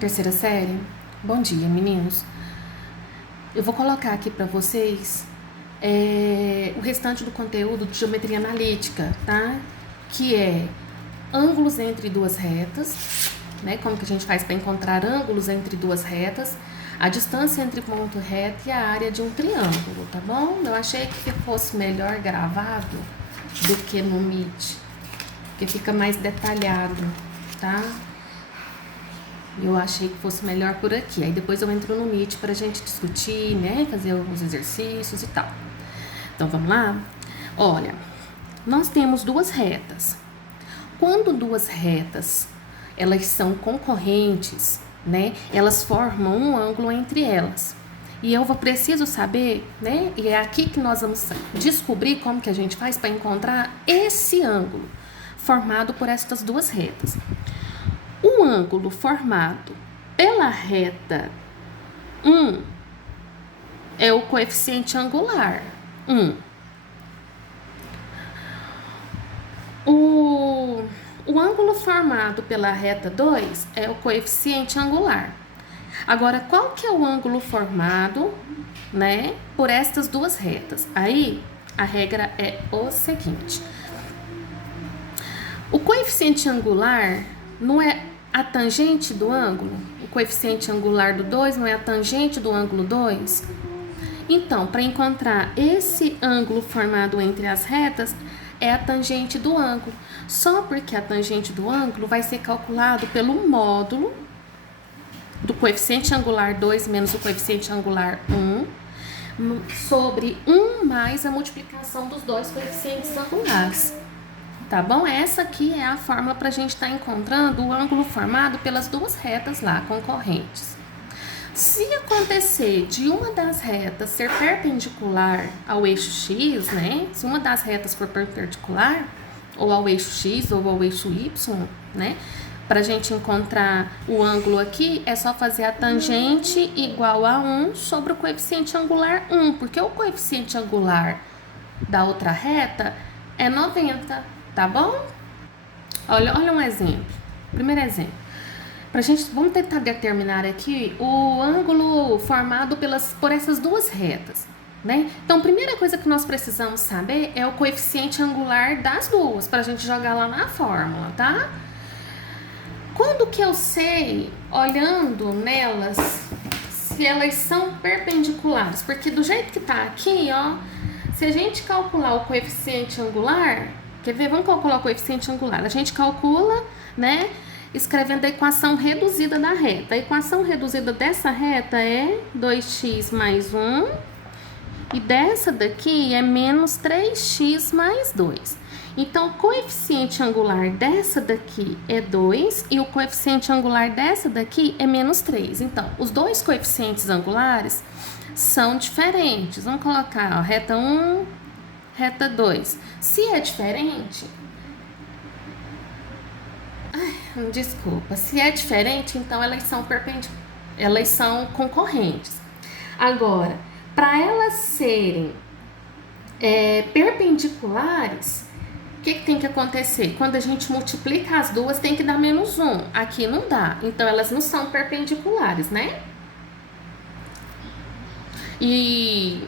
Terceira série? Bom dia, meninos. Eu vou colocar aqui para vocês o restante do conteúdo de geometria analítica, tá? Que é ângulos entre duas retas, né? Como que a gente faz para encontrar ângulos entre duas retas, a distância entre ponto reto e a área de um triângulo, tá bom? Eu achei que fosse melhor gravado do que no Meet, porque fica mais detalhado, tá? Eu achei que fosse melhor por aqui. Aí depois eu entro no Meet pra gente discutir, né? Fazer alguns exercícios e tal. Então vamos lá? Olha, nós temos duas retas. Quando duas retas elas são concorrentes, né? Elas formam um ângulo entre elas. E eu preciso saber, né? E é aqui que nós vamos descobrir como que a gente faz para encontrar esse ângulo formado por estas duas retas. O ângulo formado pela reta 1 é o coeficiente angular 1. O ângulo formado pela reta 2 é o coeficiente angular. Agora, qual que é o ângulo formado, né, por estas duas retas? Aí, a regra é o seguinte. O coeficiente angular não é a tangente do ângulo? O coeficiente angular do 2 não é a tangente do ângulo 2? Então, para encontrar esse ângulo formado entre as retas, é a tangente do ângulo. Só porque a tangente do ângulo vai ser calculado pelo módulo do coeficiente angular 2 menos o coeficiente angular 1 sobre 1 mais a multiplicação dos dois coeficientes angulares. Tá bom? Essa aqui é a fórmula para a gente estar encontrando o ângulo formado pelas duas retas lá concorrentes. Se acontecer de uma das retas ser perpendicular ao eixo X, né? Se uma das retas for perpendicular, ou ao eixo X ou ao eixo Y, né? Para a gente encontrar o ângulo aqui, é só fazer a tangente igual a 1 sobre o coeficiente angular 1, porque o coeficiente angular da outra reta é 90, tá bom? Olha um exemplo. Primeiro exemplo. Vamos tentar determinar aqui o ângulo formado por essas duas retas, né? Então, a primeira coisa que nós precisamos saber é o coeficiente angular das duas, para a gente jogar lá na fórmula, tá? Quando que eu sei, olhando nelas, se elas são perpendiculares? Porque do jeito que tá aqui, ó, se a gente calcular o coeficiente angular, quer ver? Vamos calcular o coeficiente angular. A gente calcula, né, escrevendo a equação reduzida da reta. A equação reduzida dessa reta é 2x mais 1 e dessa daqui é menos 3x mais 2. Então, o coeficiente angular dessa daqui é 2 e o coeficiente angular dessa daqui é menos 3. Então, os dois coeficientes angulares são diferentes. Vamos colocar, ó, reta 1, reta 2. Se é diferente... Desculpa. Se é diferente, então elas são concorrentes. Agora, para elas serem perpendiculares... O que tem que acontecer? Quando a gente multiplica as duas, tem que dar menos 1. Aqui não dá. Então, elas não são perpendiculares, né? E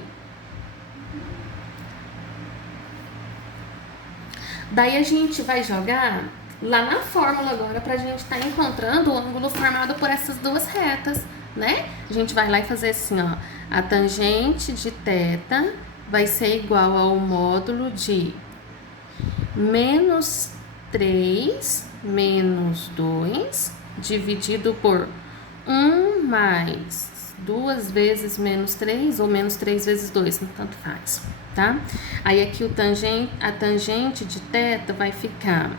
daí a gente vai jogar lá na fórmula agora pra gente estar encontrando o ângulo formado por essas duas retas, né? A gente vai lá e fazer assim, ó. A tangente de θ vai ser igual ao módulo de menos 3 menos 2 dividido por 1 mais 2 vezes menos 3 ou menos 3 vezes 2, tanto faz, tá? Aí aqui a tangente de θ vai ficar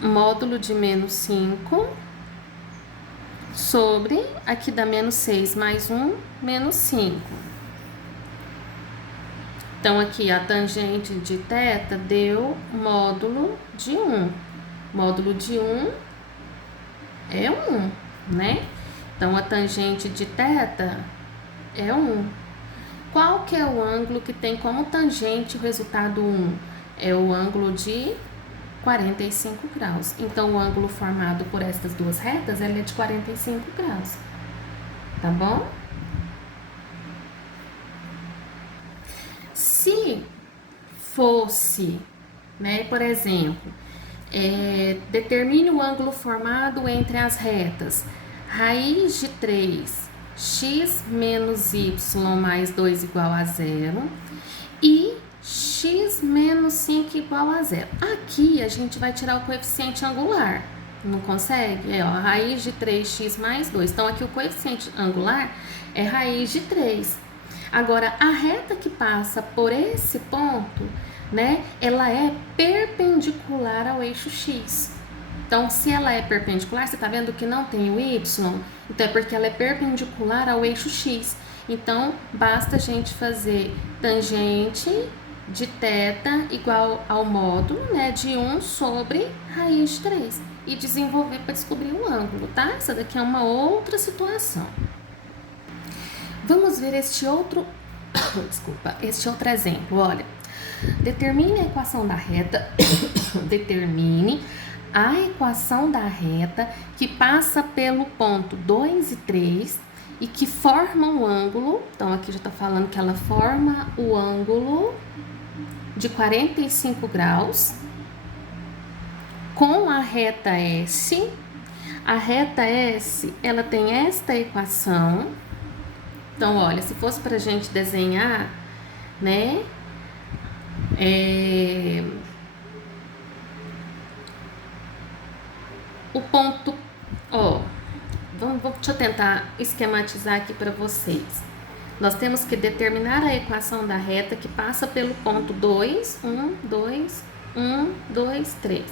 módulo de menos 5 sobre, aqui dá menos 6 mais 1, menos 5. Então, aqui a tangente de θ deu módulo de 1. Módulo de 1 é 1, né? Então, a tangente de θ é 1. Qual que é o ângulo que tem como tangente o resultado 1? É o ângulo de 45 graus. Então, o ângulo formado por estas duas retas, ele é de 45 graus. Tá bom? Se fosse, né, por exemplo, determine o ângulo formado entre as retas raiz de 3, x menos y mais 2 igual a 0 e x menos 5 igual a 0. Aqui a gente vai tirar o coeficiente angular. Não consegue? Ó, raiz de 3x mais 2. Então, aqui o coeficiente angular é raiz de 3. Agora, a reta que passa por esse ponto, né, ela é perpendicular ao eixo x. Então, se ela é perpendicular, você tá vendo que não tem o y? Então, é porque ela é perpendicular ao eixo x. Então, basta a gente fazer tangente de θ igual ao módulo, né, de 1 sobre raiz de 3 e desenvolver para descobrir o ângulo, tá? Essa daqui é uma outra situação. Vamos ver este outro exemplo. Olha, determine a equação da reta, determine a equação da reta que passa pelo ponto 2 e 3 e que forma um ângulo. Então, aqui já está falando que ela forma o ângulo de 45 graus com a reta S. A reta S, ela tem esta equação. Então, olha, se fosse para a gente desenhar, né, o ponto, ó, deixa eu tentar esquematizar aqui para vocês. Nós temos que determinar a equação da reta que passa pelo ponto 2, 1, 2, 1, 2, 3.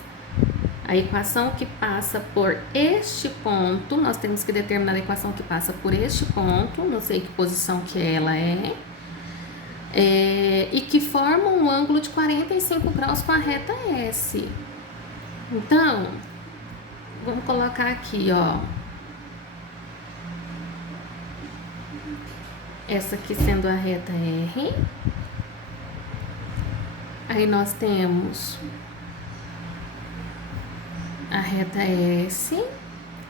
A equação que passa por este ponto, nós temos que determinar a equação que passa por este ponto, não sei que posição que ela é, e que forma um ângulo de 45 graus com a reta S. Então, vamos colocar aqui, ó, essa aqui sendo a reta R. Aí nós temos a reta S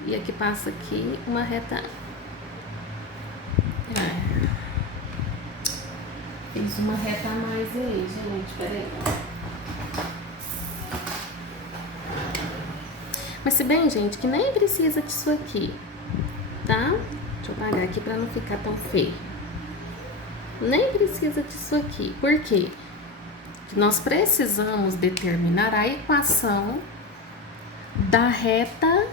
e aqui passa aqui uma reta. Fiz uma reta a mais aí, gente, peraí. Mas se bem, gente, que nem precisa disso aqui, tá? Deixa eu apagar aqui pra não ficar tão feio. Nem precisa disso aqui. Por quê? Nós precisamos determinar a equação da reta,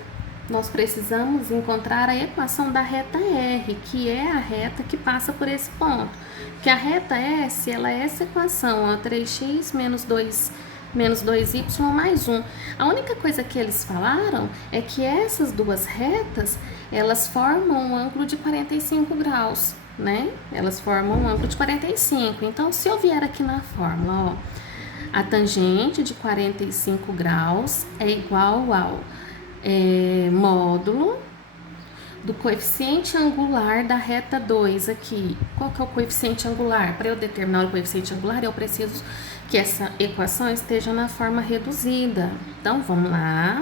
nós precisamos encontrar a equação da reta R, que é a reta que passa por esse ponto. Que a reta S, ela é essa equação, ó, 3x menos 2y mais 1. A única coisa que eles falaram é que essas duas retas, elas formam um ângulo de 45 graus, né? Elas formam um ângulo de 45. Então, se eu vier aqui na fórmula, ó, a tangente de 45 graus é igual ao módulo do coeficiente angular da reta 2 aqui. Qual que é o coeficiente angular? Para eu determinar o coeficiente angular, eu preciso que essa equação esteja na forma reduzida. Então, vamos lá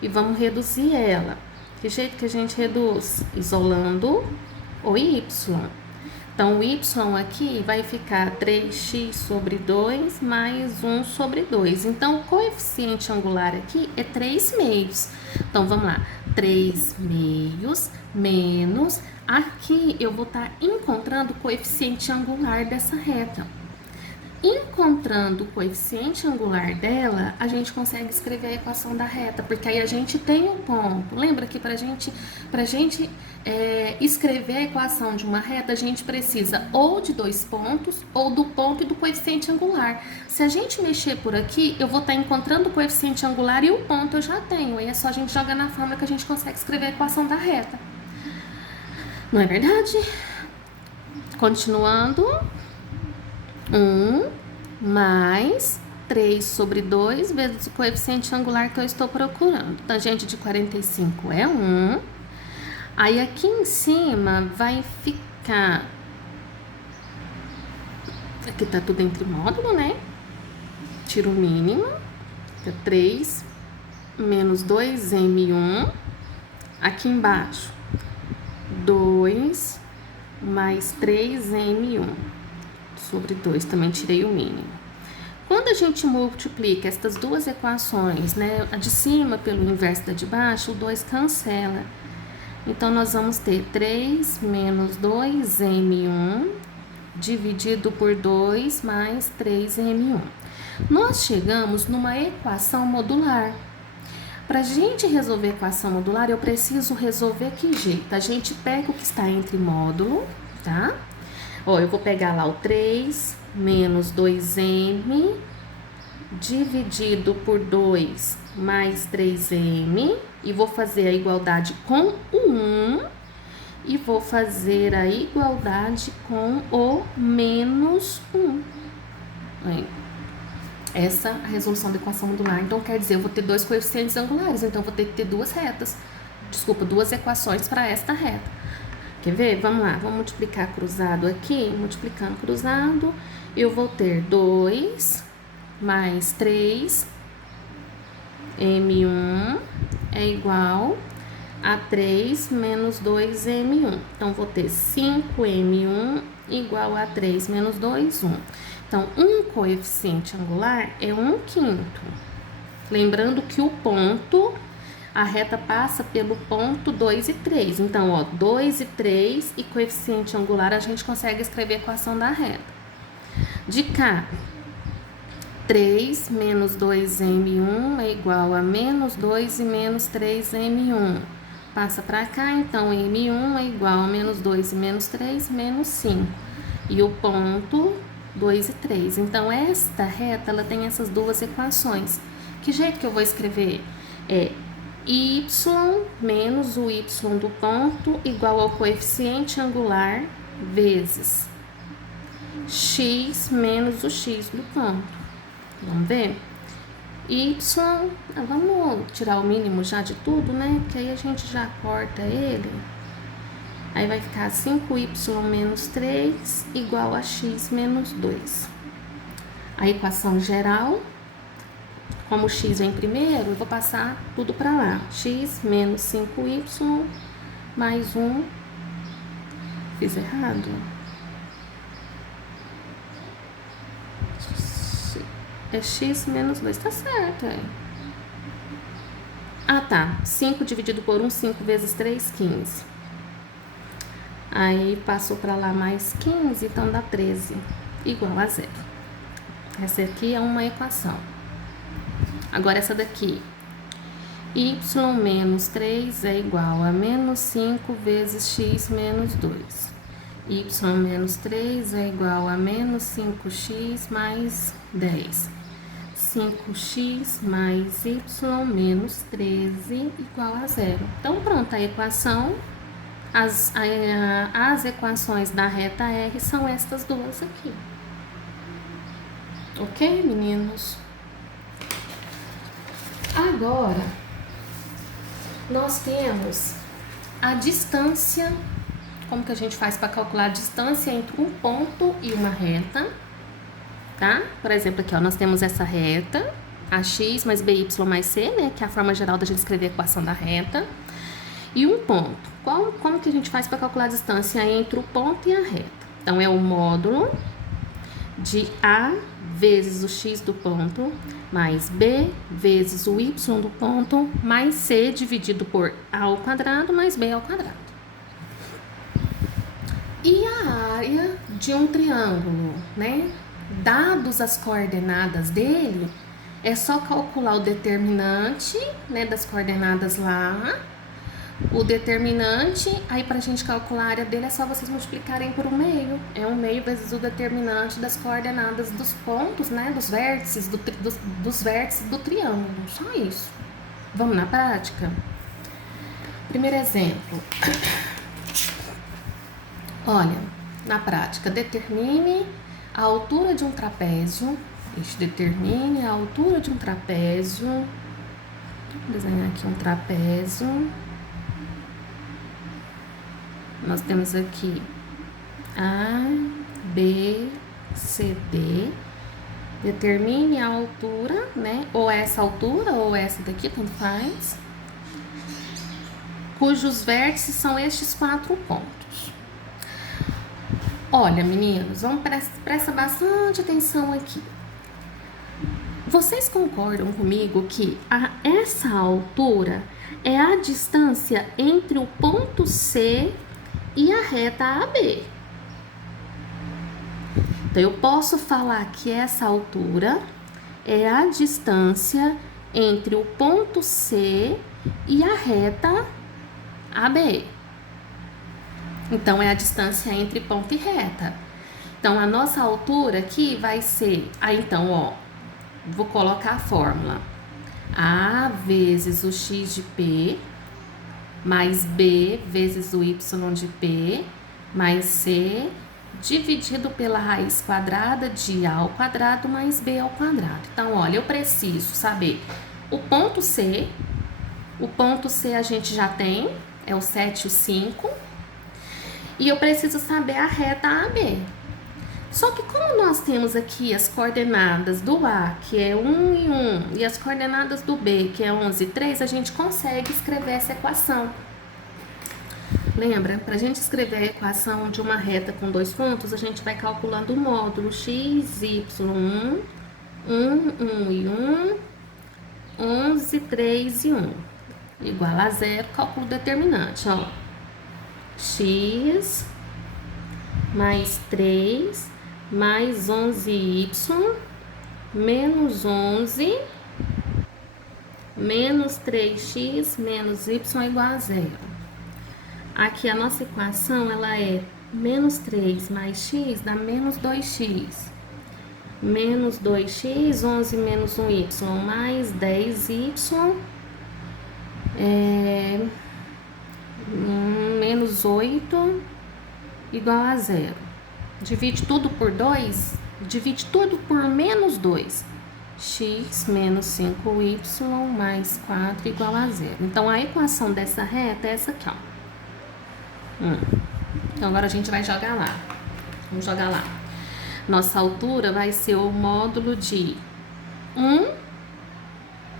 e vamos reduzir ela. Que jeito que a gente reduz? Isolando o y. Então, o y aqui vai ficar 3x sobre 2 mais 1 sobre 2. Então, o coeficiente angular aqui é 3 meios. Então, vamos lá. 3 meios menos... Aqui eu vou estar encontrando o coeficiente angular dessa reta. Encontrando o coeficiente angular dela, a gente consegue escrever a equação da reta, porque aí a gente tem um ponto. Lembra que pra gente escrever a equação de uma reta, a gente precisa ou de 2 pontos, ou do ponto e do coeficiente angular. Se a gente mexer por aqui, eu vou estar encontrando o coeficiente angular e o ponto eu já tenho. Aí é só a gente jogar na fórmula que a gente consegue escrever a equação da reta. Não é verdade? Continuando... 1 mais 3 sobre 2 vezes o coeficiente angular que eu estou procurando. Tangente de 45 é 1. Aí aqui em cima vai ficar... Aqui tá tudo entre módulo, né? Tiro o mínimo. 3 menos 2m1. Aqui embaixo, 2 mais 3m1 sobre 2. Também tirei o mínimo. Quando a gente multiplica estas duas equações, né, a de cima pelo inverso da de baixo, o 2 cancela. Então, nós vamos ter 3 menos 2m1 dividido por 2 mais 3m1. Nós chegamos numa equação modular. Para a gente resolver a equação modular, eu preciso resolver que jeito? A gente pega o que está entre módulo, tá? Ó, eu vou pegar lá o 3 menos 2m dividido por 2 mais 3m e vou fazer a igualdade com o 1 e vou fazer a igualdade com o menos 1. Aí. Essa é a resolução da equação modular. Então, quer dizer, eu vou ter dois coeficientes angulares, então eu vou ter que ter duas equações para esta reta. Quer ver? Vamos lá, vamos multiplicar cruzado aqui. Multiplicando cruzado, eu vou ter 2 mais 3 m1 é igual a 3 menos 2m1. Então, vou ter 5m1 igual a 3 menos 2, 1. Então, um coeficiente angular é 1/5. Lembrando que o ponto, a reta passa pelo ponto 2 e 3. Então, ó, 2 e 3 e coeficiente angular, a gente consegue escrever a equação da reta. De cá, 3 menos 2m1 é igual a menos 2 e menos 3m1. Passa para cá, então, m1 é igual a menos 2 e menos 3, menos 5. E o ponto 2 e 3. Então, esta reta, ela tem essas duas equações. Que jeito que eu vou escrever? É y menos o y do ponto igual ao coeficiente angular vezes x menos o x do ponto. Vamos ver? Y, vamos tirar o mínimo já de tudo, né? Que aí a gente já corta ele. Aí vai ficar 5y menos 3 igual a x menos 2. A equação geral, como o x vem primeiro, eu vou passar tudo para lá. X menos 5y mais 1. Fiz errado? É x menos 2, tá certo, é. Ah, tá. 5 dividido por 1, 5 vezes 3, 15. Aí, passou para lá mais 15, então dá 13, igual a 0. Essa aqui é uma equação. Agora, essa daqui. Y menos 3 é igual a menos 5 vezes x menos 2. Y menos 3 é igual a menos 5x mais 10. 5x mais y menos 13 igual a 0. Então, pronto, a equação... As equações da reta R são estas duas aqui. Ok, meninos? Agora, nós temos a distância. Como que a gente faz para calcular a distância entre um ponto e uma reta? Tá? Por exemplo, aqui, ó, nós temos essa reta, ax mais by mais c, né? Que é a forma geral da gente escrever a equação da reta. E um ponto. Como que a gente faz para calcular a distância entre o ponto e a reta? Então, é o módulo de A vezes o x do ponto, mais B vezes o y do ponto, mais C dividido por A ao quadrado, mais B ao quadrado. E a área de um triângulo, né? Dados as coordenadas dele, é só calcular o determinante, né, das coordenadas lá. O determinante, aí pra gente calcular a área dele é só vocês multiplicarem por 1/2. É 1/2 vezes o determinante das coordenadas dos pontos, né? Dos vértices, dos vértices do triângulo. Só isso. Vamos na prática? Primeiro exemplo. Olha, na prática, determine a altura de um trapézio. Determine a altura de um trapézio. Vou desenhar aqui um trapézio. Nós temos aqui A, B, C, D. Determine a altura, né? Ou essa altura ou essa daqui, tanto faz. Cujos vértices são estes 4 pontos. Olha, meninos, vamos prestar bastante atenção aqui. Vocês concordam comigo que essa altura é a distância entre o ponto C e a reta AB? Então, eu posso falar que essa altura é a distância entre o ponto C e a reta AB. Então, é a distância entre ponto e reta. Então, a nossa altura aqui vai ser... então, ó, vou colocar a fórmula. A vezes o x de P, mais B vezes o y de P, mais C, dividido pela raiz quadrada de A ao quadrado mais B ao quadrado. Então, olha, eu preciso saber o ponto C. O ponto C a gente já tem, é o 7 e o 5. E eu preciso saber a reta AB. Só que como nós temos aqui as coordenadas do A, que é 1 e 1, e as coordenadas do B, que é 11 e 3, a gente consegue escrever essa equação. Lembra? Para a gente escrever a equação de uma reta com 2 pontos, a gente vai calculando o módulo x, y1, 1 e 1, 11, 3 e 1. Igual a 0, cálculo determinante, ó. X mais 3 mais 11y menos 11 menos 3x menos y igual a 0. Aqui a nossa equação, ela é menos 3 mais x dá menos 2x. Menos 2x, 11 menos 1y mais 10y, menos 8 igual a 0. Divide tudo por 2, divide tudo por menos 2. X menos 5y mais 4 igual a 0. Então, a equação dessa reta é essa aqui, ó. Então, agora a gente vai jogar lá. Vamos jogar lá. Nossa altura vai ser o módulo de 1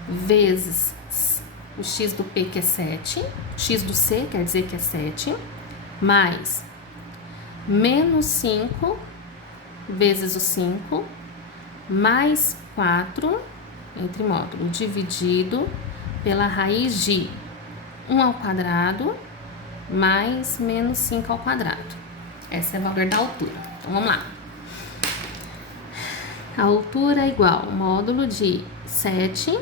vezes o x do P, que é 7. X do C, quer dizer que é 7. Mais menos 5 vezes o 5. Mais 4, entre módulo, dividido pela raiz de 1 ao quadrado mais menos 5 ao quadrado. Esse é o valor da altura. Então, vamos lá. A altura é igual ao módulo de 7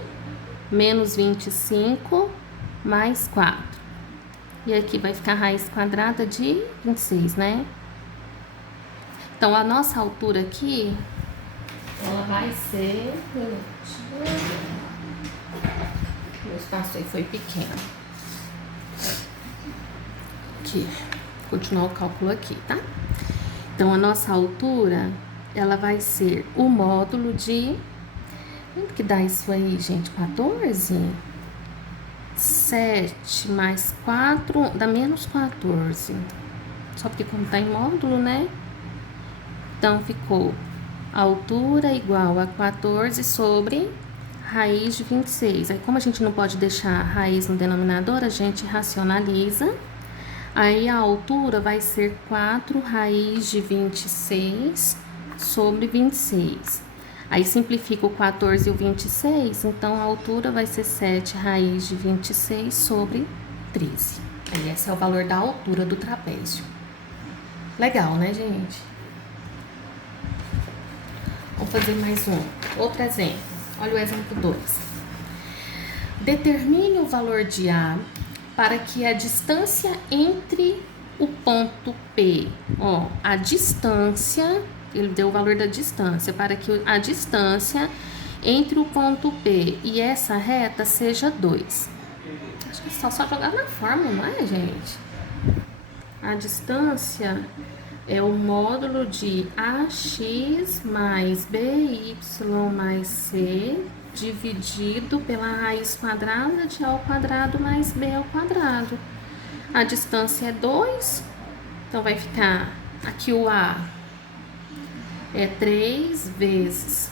menos 25 mais 4. E aqui vai ficar a raiz quadrada de 26, né? Então, a nossa altura aqui, ela vai ser... O espaço aí foi pequeno. Aqui, vou continuar o cálculo aqui, tá? Então, a nossa altura, ela vai ser o módulo de... Quanto que dá isso aí, gente? 14? 7 mais 4 dá menos 14. Só porque como tá em módulo, né? Então, ficou a altura igual a 14 sobre raiz de 26. Aí, como a gente não pode deixar a raiz no denominador, a gente racionaliza. Aí, a altura vai ser 4 raiz de 26 sobre 26. Aí, simplifica o 14 e o 26, então a altura vai ser 7 raiz de 26 sobre 13. Aí, esse é o valor da altura do trapézio. Legal, né, gente? Vamos fazer mais outro exemplo. Olha o exemplo 2. Determine o valor de A para que a distância entre o ponto P, ó, a distância, ele deu o valor da distância, para que a distância entre o ponto P e essa reta seja 2. Acho que é só jogar na fórmula, não é, gente? A distância é o módulo de AX mais BY mais C dividido pela raiz quadrada de A ao quadrado mais B ao quadrado. A distância é 2, então vai ficar aqui o A é 3 vezes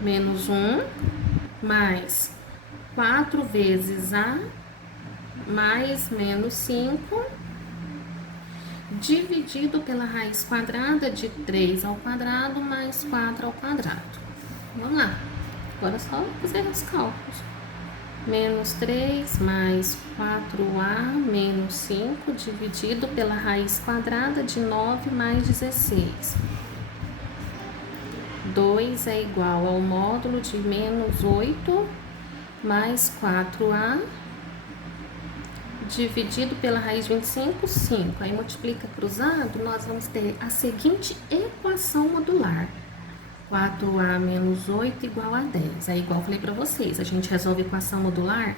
menos 1, mais 4 vezes A, mais menos 5, dividido pela raiz quadrada de 3 ao quadrado, mais 4 ao quadrado. Vamos lá, agora é só fazer os cálculos. Menos 3 mais 4A menos 5, dividido pela raiz quadrada de 9 mais 16. 2 é igual ao módulo de menos 8 mais 4A, dividido pela raiz de 25, 5. Aí multiplica cruzado, nós vamos ter a seguinte equação modular. 4A menos 8 igual a 10. Aí, igual eu falei para vocês, a gente resolve a equação modular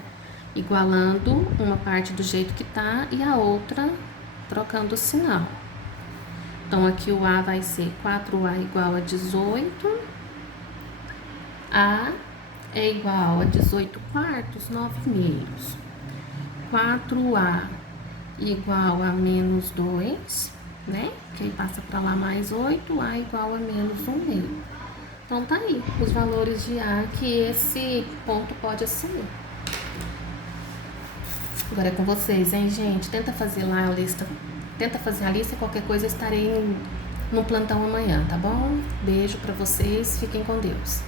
igualando uma parte do jeito que tá e a outra trocando o sinal. Então, aqui o A vai ser 4A igual a 18. A é igual a 18 quartos, 9 meios. 4A igual a menos 2, né? Que aí passa para lá mais 8, A igual a menos 1 meio. Então, tá aí os valores de A que esse ponto pode assumir. Agora é com vocês, hein, gente? Tenta fazer lá a lista. Tenta fazer a lista, qualquer coisa estarei no plantão amanhã, tá bom? Beijo pra vocês, fiquem com Deus.